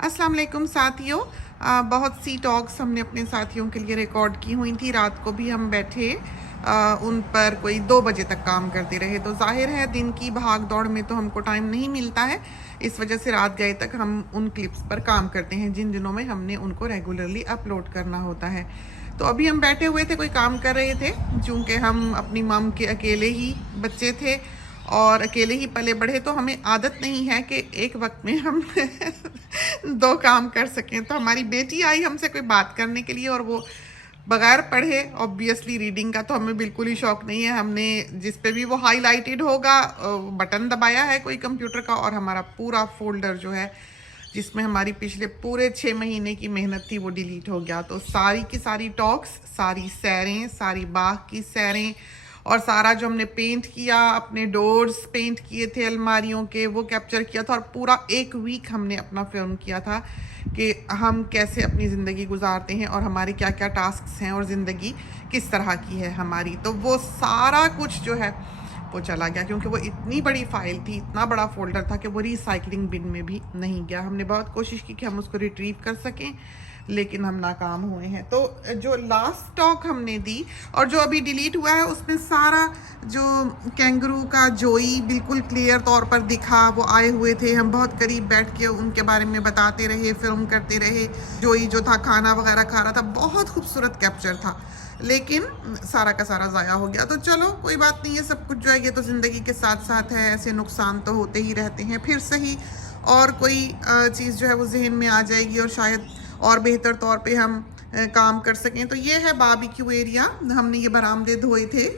अस्सलाम वालेकुम साथियों। बहुत सी टॉक्स हमने अपने साथियों के लिए रिकॉर्ड की हुई थी। रात को भी हम बैठे उन पर कोई 2 बजे तक काम करते रहे। तो जाहिर है दिन की भाग दौड़ में तो हमको टाइम नहीं मिलता है, इस वजह से रात गए तक हम उन क्लिप्स पर काम करते हैं जिन दिनों में हमने उनको रेगुलरली अपलोड करना होता है। तो अभी हम बैठे हुए थे, कोई काम कर रहे थे। चूँकि हम अपनी मम के अकेले ही बच्चे थे और अकेले ही पले बढ़े, तो हमें आदत नहीं है कि एक वक्त में हम 2 काम कर सकें। तो हमारी बेटी आई हमसे कोई बात करने के लिए, और वो बगैर पढ़े, ऑब्वियसली रीडिंग का तो हमें बिल्कुल ही शौक नहीं है। हमने जिस पे भी वो हाईलाइटेड होगा बटन दबाया है कोई कंप्यूटर का, और हमारा पूरा फोल्डर जो है जिसमें हमारी पिछले पूरे 6 महीने की मेहनत थी वो डिलीट हो गया। तो सारी की सारी टॉक्स, सारी सैरें, सारी बाग की सैरें, और सारा जो हमने पेंट किया, अपने डोर्स पेंट किए थे अलमारियों के, वो कैप्चर किया था। और पूरा 1 वीक हमने अपना फिल्म किया था कि हम कैसे अपनी ज़िंदगी गुजारते हैं और हमारे क्या क्या टास्क्स हैं और ज़िंदगी किस तरह की है हमारी। तो वो सारा कुछ जो है वो चला गया, क्योंकि वो इतनी बड़ी फाइल थी, इतना बड़ा फोल्डर था कि वो रिसाइकलिंग बिन में भी नहीं गया। हमने बहुत कोशिश की कि हम उसको रिट्रीव कर सकें, लेकिन हम नाकाम हुए हैं। तो जो लास्ट टॉक हमने दी और जो अभी डिलीट हुआ है, उसमें सारा जो कैंगरू का जोई बिल्कुल क्लियर तौर पर दिखा। वो आए हुए थे, हम बहुत करीब बैठ के उनके बारे में बताते रहे, फिल्म करते रहे। जोई जो था खाना वगैरह खा रहा था, बहुत खूबसूरत कैप्चर था, लेकिन सारा का सारा ज़ाया हो गया। तो चलो कोई बात नहीं है, सब कुछ जो है ये तो ज़िंदगी के साथ साथ है, ऐसे नुकसान तो होते ही रहते हैं। फिर सही और कोई चीज़ जो है वो जहन में आ जाएगी और शायद और बेहतर तौर पे हम काम कर सकें। तो ये है बारबेक्यू एरिया, हमने ये बरामदे धोए थे।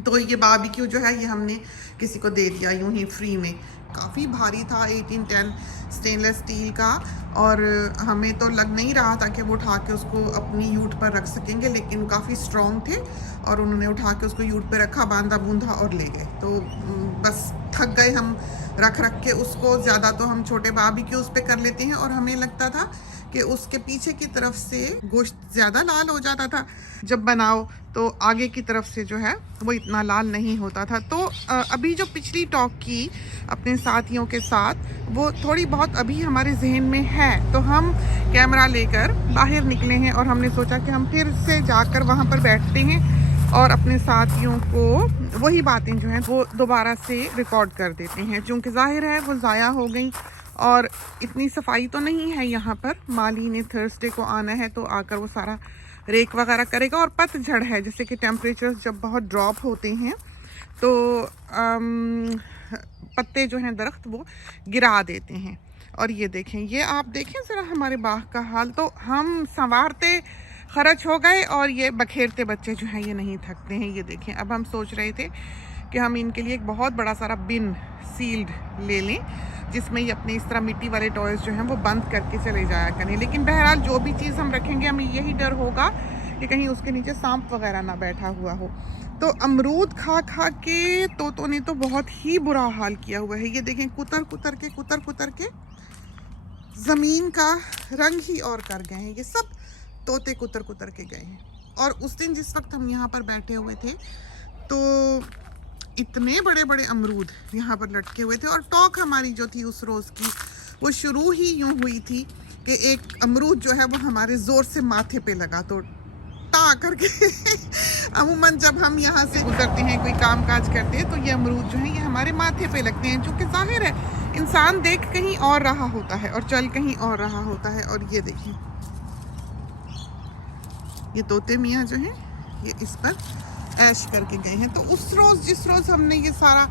तो ये बारबेक्यू जो है ये हमने किसी को दे दिया यूं ही फ्री में। काफ़ी भारी था, 1810 स्टेनलेस स्टील का, और हमें तो लग नहीं रहा था कि वो उठा के उसको अपनी यूट पर रख सकेंगे, लेकिन काफ़ी स्ट्रॉन्ग थे और उन्होंने उठा के उसको यूट पर रखा, बांधा बूंधा और ले गए। तो बस थक गए हम रख रख के उसको। ज़्यादा तो हम छोटे बारबेक्यूज़ पे कर लेते हैं, और हमें लगता था कि उसके पीछे की तरफ से गोश्त ज़्यादा लाल हो जाता था जब बनाओ, तो आगे की तरफ से जो है वो इतना लाल नहीं होता था। तो अभी जो पिछली टॉक की अपने साथियों के साथ, वो थोड़ी बहुत अभी हमारे जहन में है। तो हम कैमरा लेकर बाहर निकले हैं और हमने सोचा कि हम फिर से जाकर वहाँ पर बैठते हैं और अपने साथियों को वही बातें जो हैं वो दोबारा से रिकॉर्ड कर देते हैं। चूँकि जाहिर है वो ज़ाया हो गई, और इतनी सफाई तो नहीं है यहाँ पर। माली ने थर्सडे को आना है, तो आकर वो सारा रेक वगैरह करेगा। और पतझड़ है, जैसे कि टेम्परेचर्स जब बहुत ड्रॉप होते हैं तो पत्ते जो हैं दरख्त वो गिरा देते हैं। और ये देखें, ये आप देखें ज़रा हमारे बाग का हाल। तो हम संवारते खर्च हो गए और ये बखेरते बच्चे जो हैं ये नहीं थकते हैं। ये देखें, अब हम सोच रहे थे कि हम इनके लिए एक बहुत बड़ा सारा बिन सील्ड ले लें, जिसमें ये अपने इस तरह मिट्टी वाले टॉयज़ जो हैं वो बंद करके चले जाया करें। लेकिन बहरहाल जो भी चीज़ हम रखेंगे, हमें यही डर होगा कि कहीं उसके नीचे सांप वगैरह ना बैठा हुआ हो। तो अमरूद खा खा के तोतों ने तो बहुत ही बुरा हाल किया हुआ है। ये देखें, कुतर कुतर के ज़मीन का रंग ही और कर गए हैं। ये सब तोते कुतर के गए हैं। और उस दिन जिस वक्त हम यहाँ पर बैठे हुए थे, तो इतने बड़े बड़े अमरूद यहाँ पर लटके हुए थे। और टॉक हमारी जो थी उस रोज़ की, वो शुरू ही यूँ हुई थी कि एक अमरूद जो है वो हमारे ज़ोर से माथे पे लगा, तो टा करके अमूमन जब हम यहाँ से गुजरते हैं, कोई काम काज करते हैं, तो ये अमरूद जो है ये हमारे माथे पे लगते हैं। चूँकि जाहिर है इंसान देख कहीं और रहा होता है और चल कहीं और रहा होता है। और ये देखिए, ये तोते मियाँ जो हैं ये इस पर ऐश करके गए हैं। तो उस रोज़ जिस रोज़ हमने ये सारा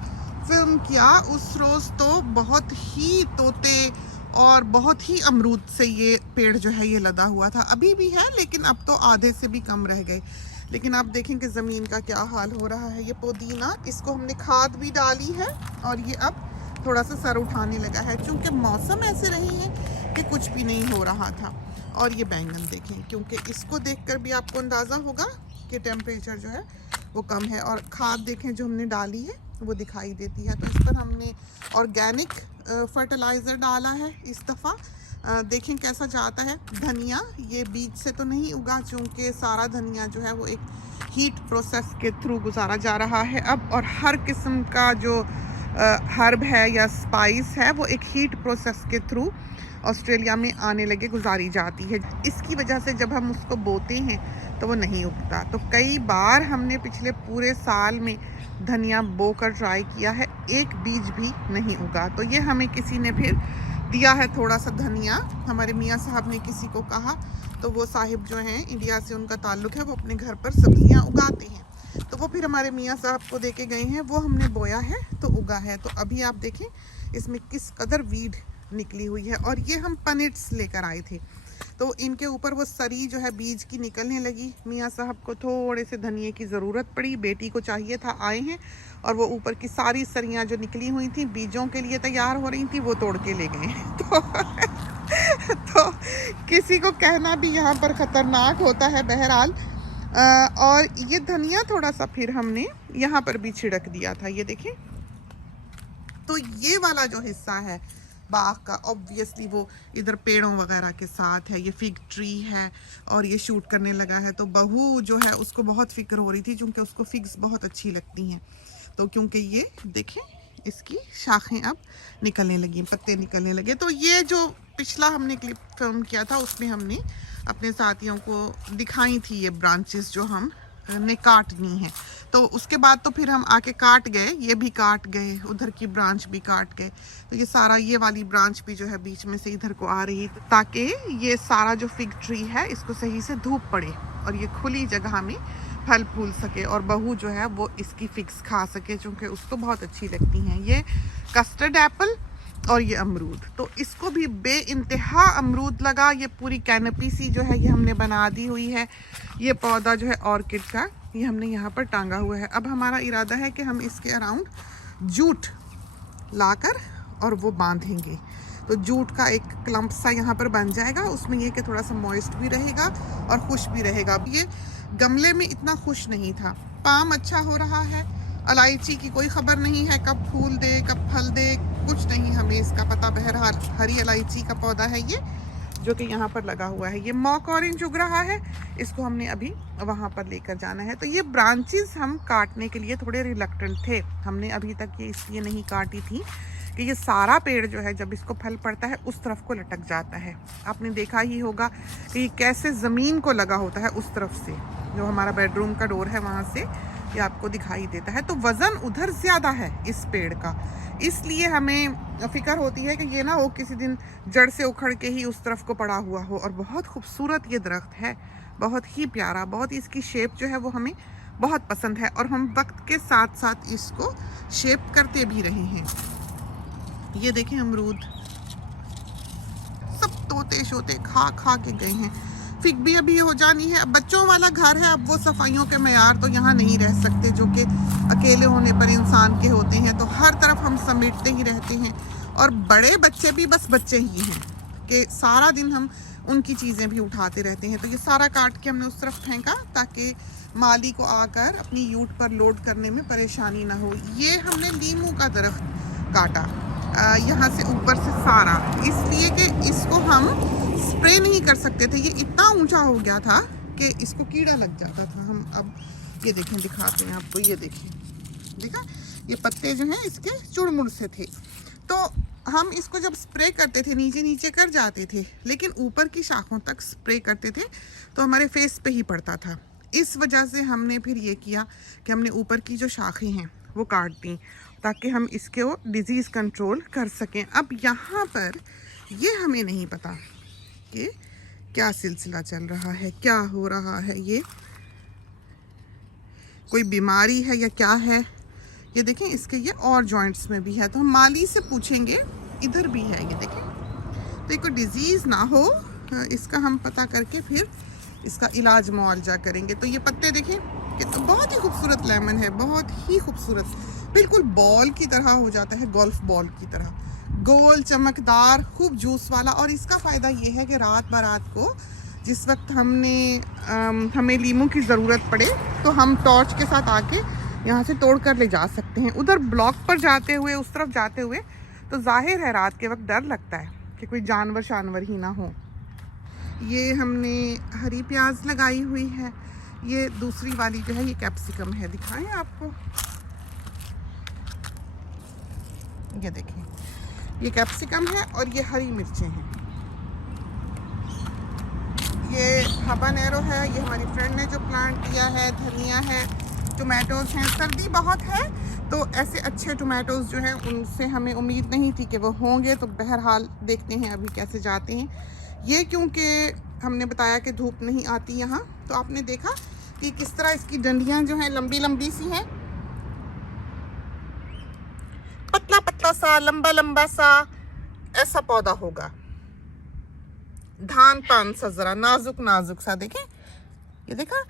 फिल्म किया, उस रोज़ तो बहुत ही तोते और बहुत ही अमरूद से ये पेड़ जो है ये लदा हुआ था। अभी भी है, लेकिन अब तो आधे से भी कम रह गए। लेकिन आप देखें कि ज़मीन का क्या हाल हो रहा है। ये पुदीना, इसको हमने खाद भी डाली है और ये अब थोड़ा सा सर उठाने लगा है, क्योंकि मौसम ऐसे रही है कि कुछ भी नहीं हो रहा था। और ये बैंगन देखें, क्योंकि इसको देखकर भी आपको अंदाज़ा होगा कि टेम्परेचर जो है वो कम है। और खाद देखें जो हमने डाली है वो दिखाई देती है। तो इस पर हमने ऑर्गेनिक फर्टिलाइज़र डाला है इस दफ़ा। देखें कैसा जाता है। धनिया ये बीज से तो नहीं उगा, चूँकि सारा धनिया जो है वो एक हीट प्रोसेस के थ्रू गुजारा जा रहा है अब। और हर किस्म का जो हर्ब है या स्पाइस है वो एक हीट प्रोसेस के थ्रू ऑस्ट्रेलिया में आने लगे गुजारी जाती है। इसकी वजह से जब हम उसको बोते हैं तो वो नहीं उगता। तो कई बार हमने पिछले पूरे साल में धनिया बोकर ट्राई किया है, एक बीज भी नहीं उगा। तो ये हमें किसी ने फिर दिया है थोड़ा सा धनिया, हमारे मियाँ साहब ने किसी को कहा, तो वो साहिब जो हैं इंडिया से उनका ताल्लुक़ है, वो अपने घर पर सब्जियां उगाते हैं, तो वो फिर हमारे मियाँ साहब को दे के गए हैं, वो हमने बोया है तो उगा है। तो अभी आप देखें इसमें किस कदर वीड निकली हुई है। और ये हम पनिट्स लेकर आए थे, तो इनके ऊपर वो सरी जो है बीज की निकलने लगी। मियाँ साहब को थोड़े से धनिए की ज़रूरत पड़ी, बेटी को चाहिए था, आए हैं और वो ऊपर की सारी सरियाँ जो निकली हुई थी बीजों के लिए तैयार हो रही थी, वो तोड़ के ले गए। तो किसी को कहना भी यहाँ पर ख़तरनाक होता है। बहरहाल और ये धनिया थोड़ा सा फिर हमने यहाँ पर भी छिड़क दिया था, ये देखें। तो ये वाला जो हिस्सा है बाग का, ऑब्वियसली वो इधर पेड़ों वगैरह के साथ है। ये फिग ट्री है और ये शूट करने लगा है। तो बहू जो है उसको बहुत फिक्र हो रही थी, क्योंकि उसको फिग्स बहुत अच्छी लगती हैं। तो क्योंकि ये देखें इसकी शाखें अब निकलने लगी, पत्ते निकलने लगे। तो ये जो पिछला हमने क्लिप फिल्म किया था उसमें हमने अपने साथियों को दिखाई थी ये ब्रांचेस जो हम ने काटनी है। तो उसके बाद तो फिर हम आके काट गए, ये भी काट गए, उधर की ब्रांच भी काट गए। तो ये सारा, ये वाली ब्रांच भी जो है बीच में से इधर को आ रही, ताकि ये सारा जो फिग ट्री है इसको सही से धूप पड़े और ये खुली जगह में फल फूल सके और बहू जो है वो इसकी फिग्स खा सके, क्योंकि उसको बहुत अच्छी लगती हैं। ये कस्टर्ड एप्पल और ये अमरूद, तो इसको भी बेइंतहा अमरूद लगा। ये पूरी कैनपी सी जो है ये हमने बना दी हुई है। ये पौधा जो है ऑर्किड का, ये हमने यहाँ पर टांगा हुआ है। अब हमारा इरादा है कि हम इसके अराउंड जूट लाकर और वो बांधेंगे, तो जूट का एक क्लम्प सा यहाँ पर बन जाएगा। उसमें ये कि थोड़ा सा मॉइस्ट भी रहेगा और खुश भी रहेगा। अब ये गमले में इतना खुश नहीं था। पाम अच्छा हो रहा है, इलायची की कोई खबर नहीं है कब फूल दे कब फल दे, कुछ नहीं हमें इसका पता। बहरहाल हरी इलायची का पौधा है ये, जो कि यहाँ पर लगा हुआ है। ये मॉक ऑरेंज उग रहा है, इसको हमने अभी वहाँ पर लेकर जाना है। तो ये ब्रांचेस हम काटने के लिए थोड़े रिलक्टेंट थे। हमने अभी तक ये इसलिए नहीं काटी थी कि ये सारा पेड़ जो है जब इसको फल पड़ता है उस तरफ को लटक जाता है। आपने देखा ही होगा कि ये कैसे ज़मीन को लगा होता है उस तरफ से, जो हमारा बेडरूम का डोर है वहाँ से ये आपको दिखाई देता है। तो वज़न उधर ज़्यादा है इस पेड़ का, इसलिए हमें फ़िक्र होती है कि ये ना हो किसी दिन जड़ से उखड़ के ही उस तरफ को पड़ा हुआ हो। और बहुत खूबसूरत ये दरख्त है, बहुत ही प्यारा, बहुत इसकी शेप जो है वो हमें बहुत पसंद है और हम वक्त के साथ साथ इसको शेप करते भी रहे हैं। ये देखें अमरूद, सब तोते शोते खा खा के गए हैं। फिग भी अभी हो जानी है। अब बच्चों वाला घर है, अब वो सफाइयों के मेयार तो यहाँ नहीं रह सकते जो कि अकेले होने पर इंसान के होते हैं। तो हर तरफ हम समेटते ही रहते हैं और बड़े बच्चे भी बस बच्चे ही हैं कि सारा दिन हम उनकी चीज़ें भी उठाते रहते हैं। तो ये सारा काट के हमने उस तरफ फेंका ताकि माली को आकर अपनी यूट पर लोड करने में परेशानी ना हो। ये हमने लीमू का दरख्त काटा यहाँ से ऊपर से सारा, इसलिए कि इसको हम स्प्रे नहीं कर सकते थे। ये इतना ऊंचा हो गया था कि इसको कीड़ा लग जाता था। हम अब ये देखें, दिखाते हैं आपको, ये देखें, देखा ये पत्ते जो हैं इसके चुड़मुड़ से थे। तो हम इसको जब स्प्रे करते थे नीचे नीचे कर जाते थे, लेकिन ऊपर की शाखों तक स्प्रे करते थे तो हमारे फेस पे ही पड़ता था। इस वजह से हमने फिर ये किया कि हमने ऊपर की जो शाखें हैं वो काट दी ताकि हम इसके वो डिज़ीज़ कंट्रोल कर सकें। अब यहाँ पर ये हमें नहीं पता कि क्या सिलसिला चल रहा है, क्या हो रहा है, ये कोई बीमारी है या क्या है। ये देखें इसके ये और जॉइंट्स में भी है, तो हम माली से पूछेंगे, इधर भी है ये देखें। तो कोई डिज़ीज़ ना हो, इसका हम पता करके फिर इसका इलाज मुआवजा करेंगे। तो ये पत्ते देखें कि तो बहुत ही खूबसूरत लेमन है, बहुत ही खूबसूरत, बिल्कुल बॉल की तरह हो जाता है, गोल्फ बॉल की तरह, गोल चमकदार खूब जूस वाला। और इसका फ़ायदा ये है कि रात बरात को जिस वक्त हमें लीमू की ज़रूरत पड़े तो हम टॉर्च के साथ आके यहाँ से तोड़ कर ले जा सकते हैं। उधर ब्लॉक पर जाते हुए, उस तरफ जाते हुए तो जाहिर है रात के वक्त डर लगता है कि कोई जानवर ही ना हो। ये हमने हरी प्याज लगाई हुई है, ये दूसरी वाली जो है ये कैप्सिकम है, दिखाएं आपको। ये देखें, ये कैप्सिकम है और ये हरी मिर्चें हैं। ये हबानेरो है, ये हमारी फ्रेंड ने जो प्लांट किया है। धनिया है, टोमेटोज़ हैं। सर्दी बहुत है तो ऐसे अच्छे टोमेटोज़ जो हैं उनसे हमें उम्मीद नहीं थी कि वो होंगे, तो बहरहाल देखते हैं अभी कैसे जाते हैं ये। क्योंकि हमने बताया कि धूप नहीं आती यहाँ, तो आपने देखा कि किस तरह इसकी डंडियाँ जो हैं लंबी लंबी सी हैं, पतला पतला सा, लंबा लंबा सा ऐसा पौधा होगा। धान पान सा, जरा नाजुक नाजुक सा, देखें, ये देखा।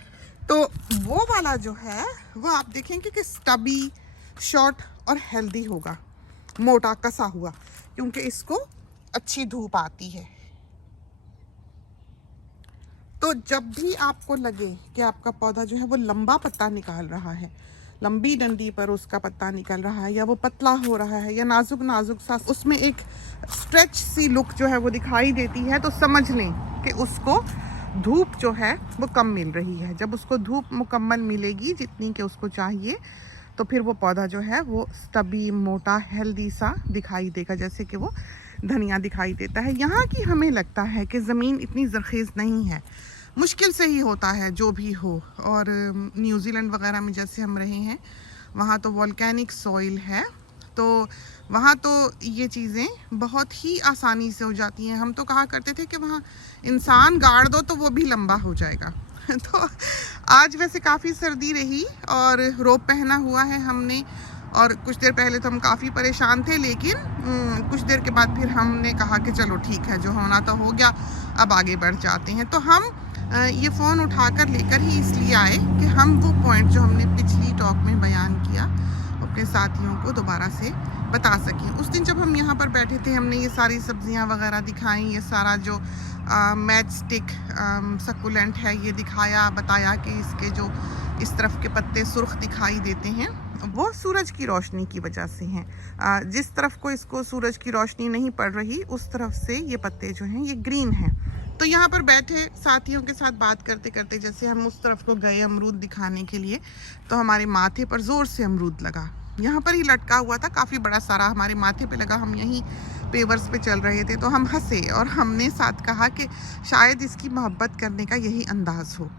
तो वो वाला जो है वो आप देखेंगे कि स्टबी, शॉर्ट और हेल्दी होगा, मोटा कसा हुआ, क्योंकि इसको अच्छी धूप आती है। तो जब भी आपको लगे कि आपका पौधा जो है वो लंबा पत्ता निकाल रहा है, लंबी डंडी पर उसका पत्ता निकल रहा है, या वो पतला हो रहा है, या नाजुक नाजुक सा उसमें एक स्ट्रेच सी लुक जो है वो दिखाई देती है, तो समझ लें कि उसको धूप जो है वो कम मिल रही है। जब उसको धूप मुकम्मल मिलेगी जितनी कि उसको चाहिए, तो फिर वो पौधा जो है वो स्टबी, मोटा, हेल्दी सा दिखाई देगा, जैसे कि वो धनिया दिखाई देता है। यहाँ की हमें लगता है कि ज़मीन इतनी ज़रख़ीज़ नहीं है, मुश्किल से ही होता है जो भी हो। और न्यूजीलैंड वगैरह में जैसे हम रहे हैं, वहाँ तो वॉल्केनिक सॉइल है, तो वहाँ तो ये चीज़ें बहुत ही आसानी से हो जाती हैं। हम तो कहा करते थे कि वहाँ इंसान गाड़ दो तो वो भी लंबा हो जाएगा। तो आज वैसे काफ़ी सर्दी रही और रोब पहना हुआ है हमने, और कुछ देर पहले तो हम काफ़ी परेशान थे, लेकिन कुछ देर के बाद फिर हमने कहा कि चलो ठीक है, जो होना तो हो गया, अब आगे बढ़ जाते हैं। तो हम ये फ़ोन उठाकर लेकर ही इसलिए आए कि हम वो पॉइंट जो हमने पिछली टॉक में बयान किया अपने साथियों को दोबारा से बता सकें। उस दिन जब हम यहाँ पर बैठे थे, हमने ये सारी सब्जियाँ वगैरह दिखाई, ये सारा जो मैच स्टिक सक्कुलेंट है ये दिखाया, बताया कि इसके जो इस तरफ के पत्ते सुर्ख दिखाई देते हैं वो सूरज की रोशनी की वजह से हैं। जिस तरफ को इसको सूरज की रोशनी नहीं पड़ रही उस तरफ से ये पत्ते जो हैं ये ग्रीन हैं। तो यहाँ पर बैठे साथियों के साथ बात करते करते जैसे हम उस तरफ को गए अमरूद दिखाने के लिए, तो हमारे माथे पर ज़ोर से अमरूद लगा। यहाँ पर ही लटका हुआ था, काफ़ी बड़ा सारा हमारे माथे पे लगा। हम यहीं पेवर्स पे चल रहे थे, तो हम हंसे और हमने साथ कहा कि शायद इसकी मोहब्बत करने का यही अंदाज़ हो।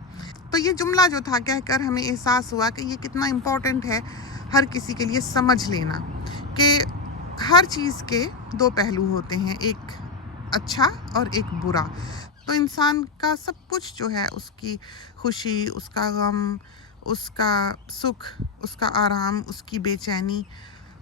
तो ये जुमला जो था कहकर हमें एहसास हुआ कि ये कितना इम्पोर्टेंट है हर किसी के लिए समझ लेना कि हर चीज़ के दो पहलू होते हैं, एक अच्छा और एक बुरा। तो इंसान का सब कुछ जो है, उसकी खुशी, उसका गम, उसका सुख, उसका आराम, उसकी बेचैनी,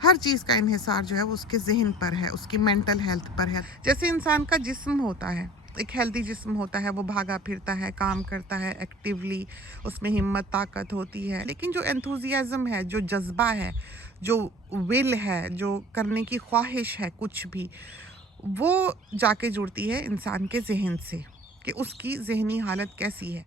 हर चीज़ का इन्हिसार जो है वो उसके जहन पर है, उसकी मेंटल हेल्थ पर है। जैसे इंसान का जिस्म होता है, एक हेल्दी जिस्म होता है, वो भागा फिरता है, काम करता है एक्टिवली, उसमें हिम्मत ताकत होती है, लेकिन जो एंथुजियाज़म है, जो जज्बा है, जो विल है, जो करने की ख्वाहिश है कुछ भी, वो जाके जुड़ती है इंसान के जहन से कि उसकी जहनी हालत कैसी है।